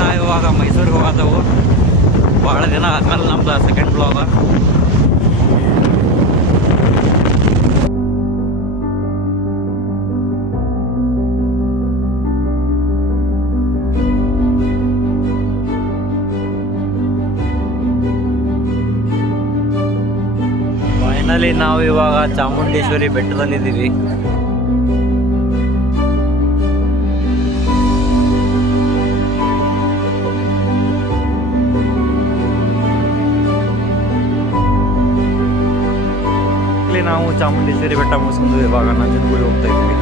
ನಾವು ಇವಾಗ ಮೈಸೂರಿಗೆ ಹೋಗೋದವು. ಭಾಳ ದಿನ ಆದ್ಮೇಲೆ ನಮ್ದು ಸೆಕೆಂಡ್ ಬ್ಲಾಗ. ಫೈನಲಿ ನಾವು ಇವಾಗ ಚಾಮುಂಡೇಶ್ವರಿ ಬೆಟ್ಟದಲ್ಲಿದ್ದೀವಿ. ನಾವು ಚಾಮುಂಡೇಶ್ವರಿ ಬೆಟ್ಟ ಮುಗಿಸ್ಕೊಂಡು ಇವಾಗ ನಂಜನಗೂಡಿಗೆ ಹೋಗ್ತಾ ಇದ್ದೀವಿ.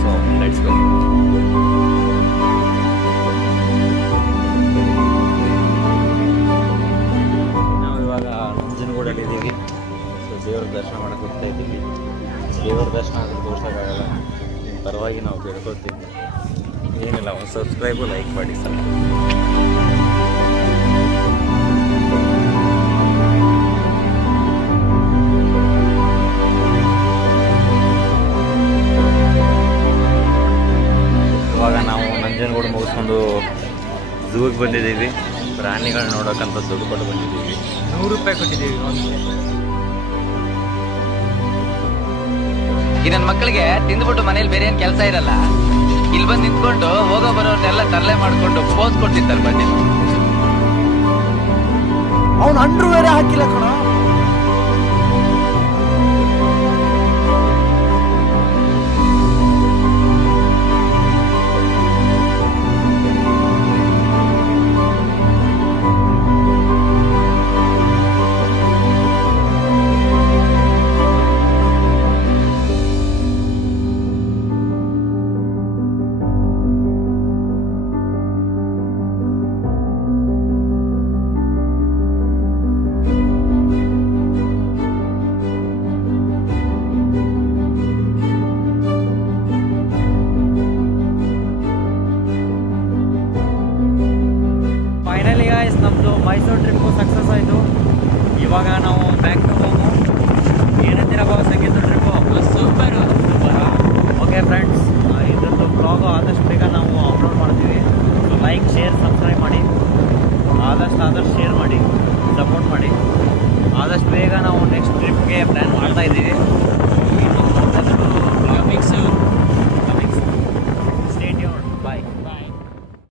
So let's go. ನಾವು ಇವಾಗ ನಂಜನಗೂಡಲ್ಲಿ ಇದ್ದೀವಿ. ಸೊ ದೇವ್ರ ದರ್ಶನ ಮಾಡಕ್ಕೆ ಹೋಗ್ತಾ ಇದ್ದೀವಿ. ದೇವ್ರ ದರ್ಶನ ಆದರೆ ತೋರ್ಸೋಕ್ಕಾಗಲ್ಲ, ನಿಮ್ಮ ಪರವಾಗಿ ನಾವು ಕೇಳ್ಕೊಳ್ತೀವಿ. ಏನಿಲ್ಲ, ಒಂದು ಸಬ್ಸ್ಕ್ರೈಬು ಲೈಕ್ ಮಾಡಿ ಸರ್. ಇವಾಗ ನಾವು ನಂಜನಗೂಡು ಮುಗಿಸ್ಕೊಂಡು ಝೂಗೆ ಬಂದಿದ್ದೀವಿ. ಪ್ರಾಣಿಗಳು ನೋಡೋಕ್ಕಂತ ದುಡ್ಡು ಕೊಟ್ಟು ಬಂದಿದ್ದೀವಿ. 100 ರೂಪಾಯಿ ಕೊಟ್ಟಿದ್ದೀವಿ. ಈ ನನ್ನ ಮಕ್ಕಳಿಗೆ ತಿಂದ್ಬಿಟ್ಟು ಮನೇಲಿ ಬೇರೆ ಏನ್ ಕೆಲಸ ಇರಲ್ಲ, ಇಲ್ಲಿ ಬಂದು ನಿಂತ್ಕೊಂಡು ಹೋಗೋ ಬರೋರ್ನೆಲ್ಲ ತರಲೆ ಮಾಡ್ಕೊಂಡು ಪೋಸ್ ಕೊಡ್ತಿರ್ತಾರೆ. ಬನ್ನಿ, ಅವ್ನು ಅಂಡ್ರು ಬೇರೆ ಹಾಕಿಲ್ಲ ಕಣ. ಫೈನಲಿ ಗಾಯ್ಸ್, ನಮ್ಮದು ಮೈಸೂರು ಟ್ರಿಪ್ಪು ಸಕ್ಸಸ್ ಆಯಿತು. ಇವಾಗ ನಾವು ಬ್ಯಾಕ್ ಟು ಹೋಮು. ಏನಂತೀರ ಬಾಬಾ ಸಂಗೀತ ಟ್ರಿಪ್ಪು? ಸೂಪರು. ಓಕೆ ಫ್ರೆಂಡ್ಸ್, ಇದ್ರದ್ದು ಬ್ಲಾಗು ಆದಷ್ಟು ಬೇಗ ನಾವು ಅಪ್ಲೋಡ್ ಮಾಡ್ತೀವಿ. ಸೊ ಲೈಕ್, ಶೇರ್, ಸಬ್ಸ್ಕ್ರೈಬ್ ಮಾಡಿ. ಆದಷ್ಟು ಶೇರ್ ಮಾಡಿ, ಸಪೋರ್ಟ್ ಮಾಡಿ. ಆದಷ್ಟು ಬೇಗ ನಾವು ನೆಕ್ಸ್ಟ್ ಟ್ರಿಪ್ಗೆ ಪ್ಲ್ಯಾನ್ ಮಾಡ್ತಾಯಿದ್ದೀವಿ.